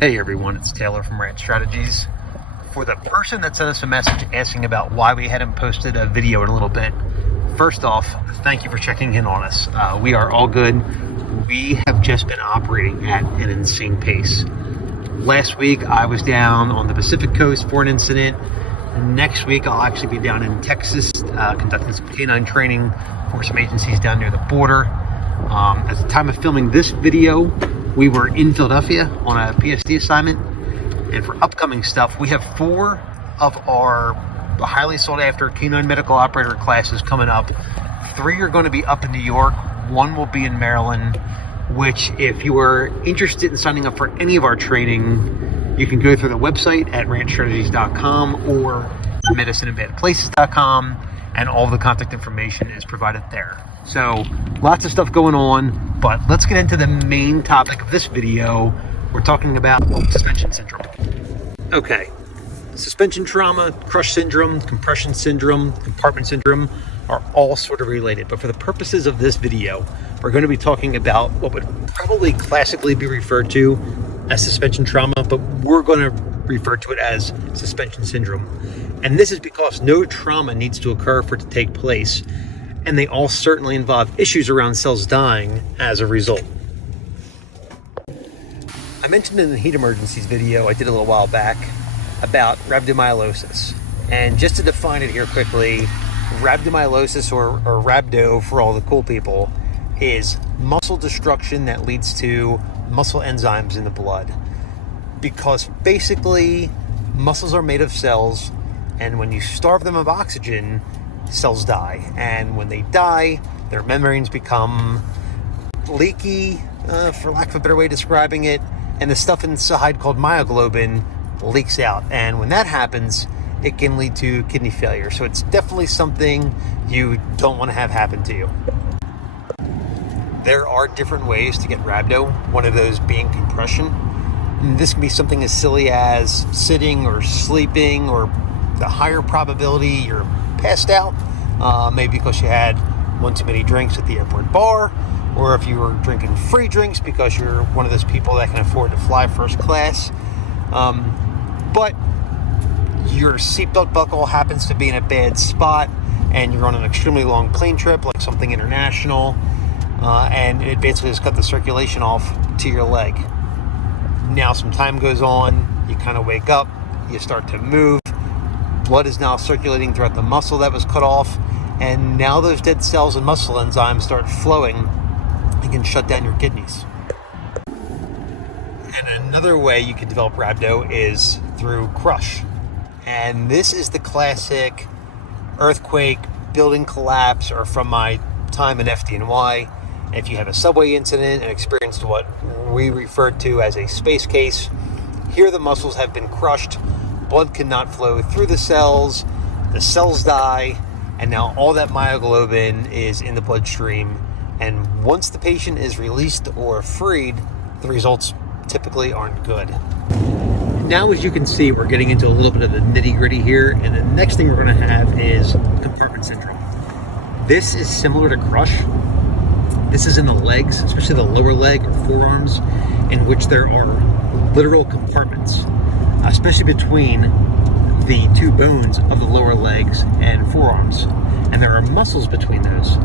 Hey everyone, it's Taylor from Rant Strategies. For the person that sent us a message asking about why we hadn't posted a video in a little bit, first off, thank you for checking in on us. We are all good. We have just been operating at an insane pace. Last week I was down on the Pacific Coast for an incident. Next week I'll actually be down in Texas conducting some canine training for some agencies down near the border. At the time of filming this video, we were in Philadelphia on a PSD assignment, and for upcoming stuff, we have 4 of our highly sought after canine medical operator classes coming up. 3 are going to be up in New York, 1 will be in Maryland, which if you are interested in signing up for any of our training, you can go through the website at rantstrategies.com or medicineandbadplaces.com, and all the contact information is provided there. So lots of stuff going on, but let's get into the main topic of this video. We're talking about suspension syndrome. Okay, suspension trauma, crush syndrome, compression syndrome, compartment syndrome are all sort of related, but for the purposes of this video, we're going to be talking about what would probably classically be referred to as suspension trauma, but we're going to refer to it as suspension syndrome. And this is because no trauma needs to occur for it to take place, and they all certainly involve issues around cells dying as a result. I mentioned in the heat emergencies video I did a little while back about rhabdomyolysis. And just to define it here quickly, rhabdomyolysis or rhabdo for all the cool people is muscle destruction that leads to muscle enzymes in the blood. Because basically muscles are made of cells, and when you starve them of oxygen, cells die. And when they die, their membranes become leaky, for lack of a better way of describing it, and the stuff inside called myoglobin leaks out. And when that happens, it can lead to kidney failure. So it's definitely something you don't want to have happen to you. There are different ways to get rhabdo, one of those being compression. And this can be something as silly as sitting or sleeping, or the higher probability you're passed out, maybe because you had one too many drinks at the airport bar, or if you were drinking free drinks because you're one of those people that can afford to fly first class. But your seatbelt buckle happens to be in a bad spot, and you're on an extremely long plane trip, like something international, and it basically has cut the circulation off to your leg. Now some time goes on, you kind of wake up, you start to move, blood is now circulating throughout the muscle that was cut off, and now those dead cells and muscle enzymes start flowing and can shut down your kidneys. And another way you can develop rhabdo is through crush. And this is the classic earthquake, building collapse, or from my time in FDNY, if you have a subway incident and experienced what we refer to as a space case, here the muscles have been crushed, blood cannot flow through the cells die, and now all that myoglobin is in the bloodstream. And once the patient is released or freed, the results typically aren't good. Now, as you can see, we're getting into a little bit of the nitty-gritty here, and the next thing we're going to have is compartment syndrome. This is similar to crush. This is in the legs, especially the lower leg or forearms, in which there are literal compartments, especially between the 2 bones of the lower legs and forearms. And there are muscles between those.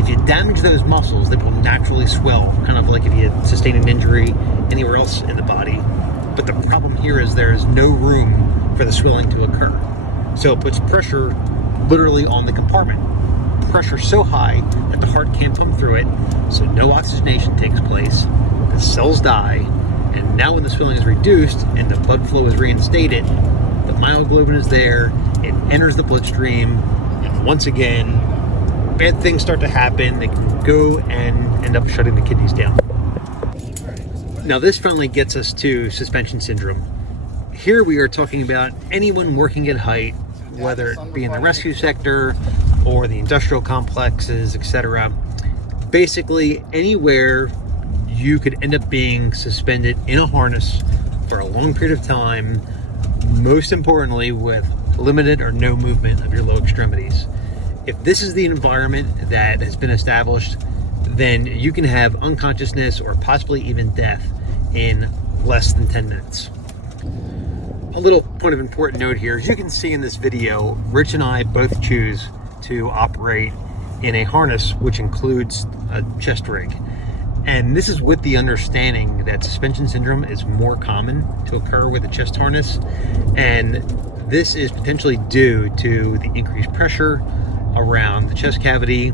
If you damage those muscles, they will naturally swell, kind of like if you sustain an injury anywhere else in the body. But the problem here is there is no room for the swelling to occur. So it puts pressure literally on the compartment. Pressure so high that the heart can't pump through it, so no oxygenation takes place, the cells die, and now when the swelling is reduced and the blood flow is reinstated, the myoglobin is there, it enters the bloodstream, and once again, bad things start to happen. They can go and end up shutting the kidneys down. Now this finally gets us to suspension syndrome. Here we are talking about anyone working at height, whether it be in the rescue sector or the industrial complexes, etc. Basically anywhere you could end up being suspended in a harness for a long period of time, most importantly with limited or no movement of your low extremities. If this is the environment that has been established, then you can have unconsciousness or possibly even death in less than 10 minutes. A little point of important note here, as you can see in this video, Rich and I both choose to operate in a harness which includes a chest rig. And this is with the understanding that suspension syndrome is more common to occur with a chest harness. And this is potentially due to the increased pressure around the chest cavity,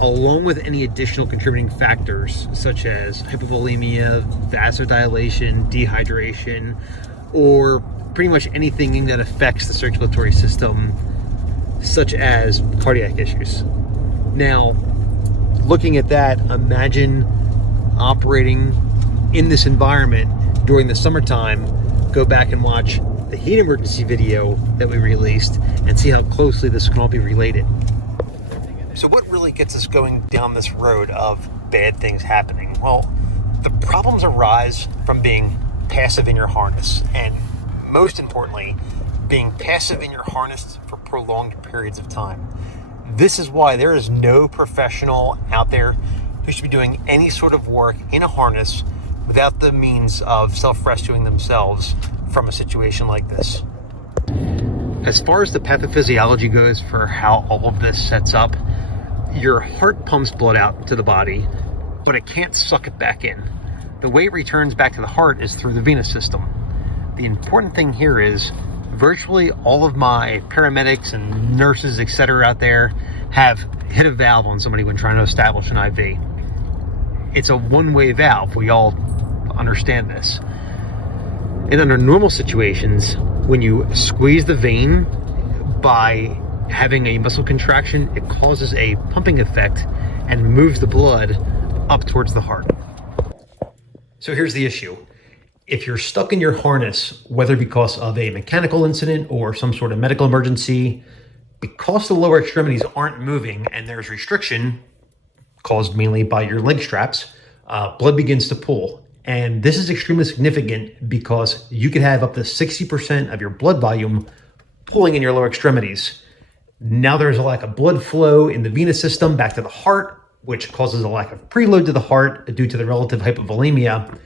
along with any additional contributing factors such as hypovolemia, vasodilation, dehydration, or pretty much anything that affects the circulatory system, such as cardiac issues. Now, looking at that, imagine operating in this environment during the summertime. Go back and watch the heat emergency video that we released and see how closely this can all be related. So what really gets us going down this road of bad things happening? Well, the problems arise from being passive in your harness, and most importantly, being passive in your harness for prolonged periods of time. This is why there is no professional out there who should be doing any sort of work in a harness without the means of self-rescuing themselves from a situation like this. As far as the pathophysiology goes for how all of this sets up, your heart pumps blood out to the body, but it can't suck it back in. The way it returns back to the heart is through the venous system. The important thing here is virtually all of my paramedics and nurses, etc. out there have hit a valve on somebody when trying to establish an IV. It's a one-way valve. We all understand this. And under normal situations, when you squeeze the vein by having a muscle contraction, it causes a pumping effect and moves the blood up towards the heart. So here's the issue. If you're stuck in your harness, whether because of a mechanical incident or some sort of medical emergency, because the lower extremities aren't moving and there's restriction caused mainly by your leg straps, blood begins to pool. And this is extremely significant because you could have up to 60% of your blood volume pooling in your lower extremities. Now there's a lack of blood flow in the venous system back to the heart, which causes a lack of preload to the heart due to the relative hypovolemia,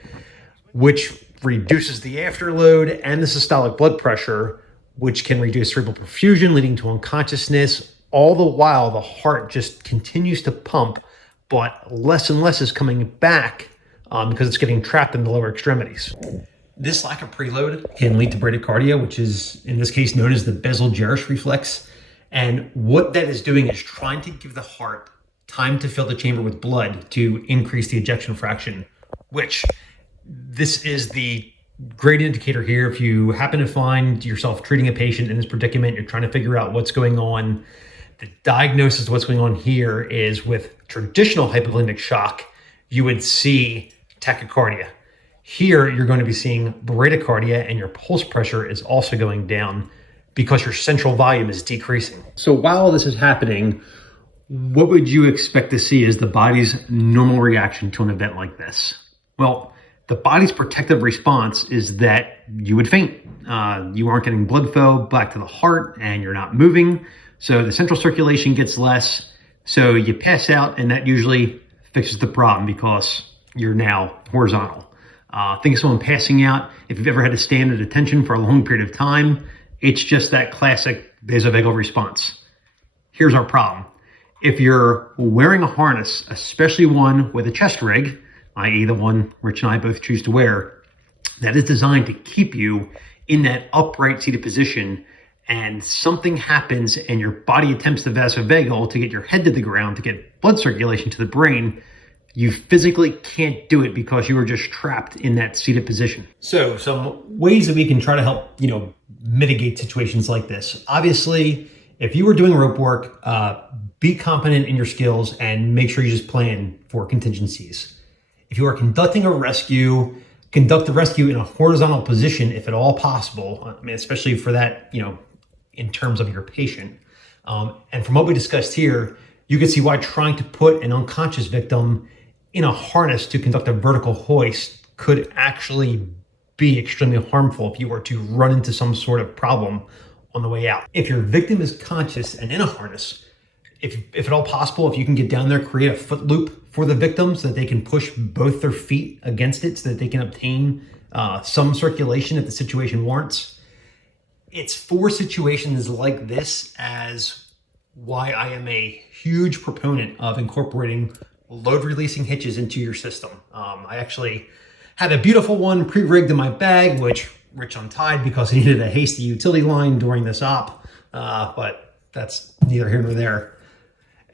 which reduces the afterload and the systolic blood pressure, which can reduce cerebral perfusion, leading to unconsciousness. All the while, the heart just continues to pump, but less and less is coming back because it's getting trapped in the lower extremities. This lack of preload can lead to bradycardia, which is in this case known as the Bessel-Gerish reflex. And what that is doing is trying to give the heart time to fill the chamber with blood to increase the ejection fraction, which this is the great indicator here. If you happen to find yourself treating a patient in this predicament, you're trying to figure out what's going on. The diagnosis of what's going on here is with traditional hypovolemic shock, you would see tachycardia. Here, you're going to be seeing bradycardia, and your pulse pressure is also going down because your central volume is decreasing. So while this is happening, what would you expect to see as the body's normal reaction to an event like this? Well, the body's protective response is that you would faint. You aren't getting blood flow back to the heart and you're not moving. So the central circulation gets less. So you pass out, and that usually fixes the problem because you're now horizontal. Think of someone passing out. If you've ever had to stand at attention for a long period of time, it's just that classic vasovagal response. Here's our problem. If you're wearing a harness, especially one with a chest rig, i.e. the one Rich and I both choose to wear, that is designed to keep you in that upright seated position, and something happens and your body attempts to vasovagal to get your head to the ground to get blood circulation to the brain, you physically can't do it because you are just trapped in that seated position. So some ways that we can try to help, mitigate situations like this. Obviously, if you were doing rope work, be competent in your skills and make sure you just plan for contingencies. If you are conducting a rescue, conduct the rescue in a horizontal position if at all possible. Especially for that, in terms of your patient. And from what we discussed here, you can see why trying to put an unconscious victim in a harness to conduct a vertical hoist could actually be extremely harmful if you were to run into some sort of problem on the way out. If your victim is conscious and in a harness, if at all possible, if you can get down there, create a foot loop for the victim so that they can push both their feet against it so that they can obtain some circulation if the situation warrants. It's for situations like this as why I am a huge proponent of incorporating load releasing hitches into your system. I actually had a beautiful one pre-rigged in my bag, which Rich untied because he needed a hasty utility line during this op, but that's neither here nor there.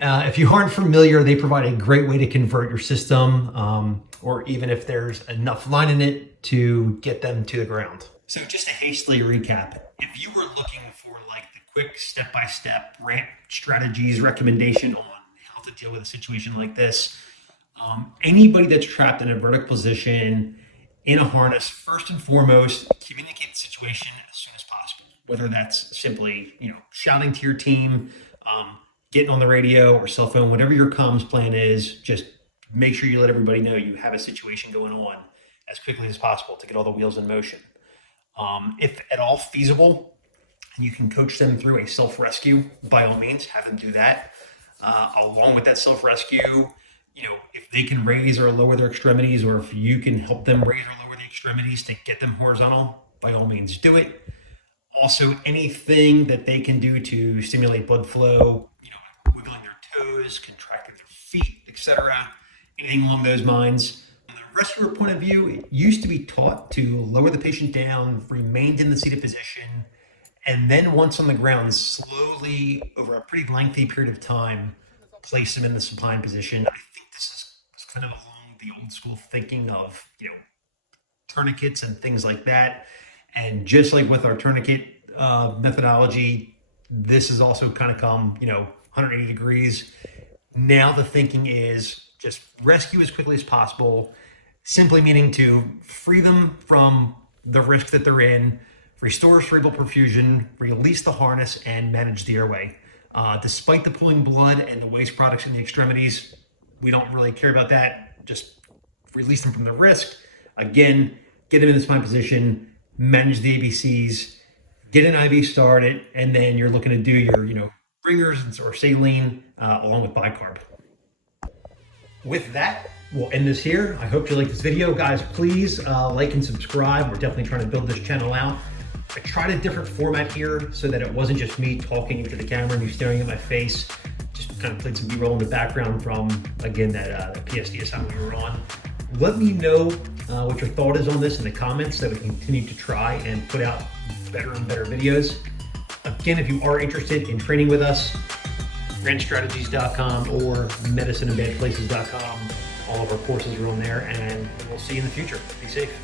If you aren't familiar, they provide a great way to convert your system, or even if there's enough line in it to get them to the ground. So just to hastily recap, if you were looking for like the quick step-by-step ramp strategies recommendation on how to deal with a situation like this, anybody that's trapped in a vertical position in a harness, first and foremost, communicate the situation as soon as possible. Whether that's simply, shouting to your team, getting on the radio or cell phone, whatever your comms plan is, just make sure you let everybody know you have a situation going on as quickly as possible to get all the wheels in motion. If at all feasible, and you can coach them through a self-rescue, by all means, have them do that. Along with that self-rescue, if they can raise or lower their extremities, or if you can help them raise or lower the extremities to get them horizontal, by all means do it. Also, anything that they can do to stimulate blood flow, wiggling their toes, contracting their feet, etc., anything along those lines. From the rescuer point of view, it used to be taught to lower the patient down, remain in the seated position, and then once on the ground, slowly, over a pretty lengthy period of time, place them in the supine position. I think this is kind of along the old school thinking of, tourniquets and things like that. And just like with our tourniquet methodology, this has also kind of come, 180 degrees. Now the thinking is just rescue as quickly as possible, simply meaning to free them from the risk that they're in, restore cerebral perfusion, release the harness, and manage the airway. Despite the pulling blood and the waste products in the extremities, we don't really care about that. Just release them from the risk. Again, get them in the spine position, manage the ABCs, get an IV started, and then you're looking to do your, bringers or saline along with bicarb. With that, we'll end this here. I hope you like this video. Guys, please like and subscribe. We're definitely trying to build this channel out. I tried a different format here so that it wasn't just me talking into the camera and you staring at my face. Just kind of played some B-roll in the background from, again, that PSD assignment we were on. Let me know what your thought is on this in the comments so that we can continue to try and put out better and better videos. Again, if you are interested in training with us, grandstrategies.com or medicineandbadplaces.com. All of our courses are on there, and we'll see you in the future. Be safe.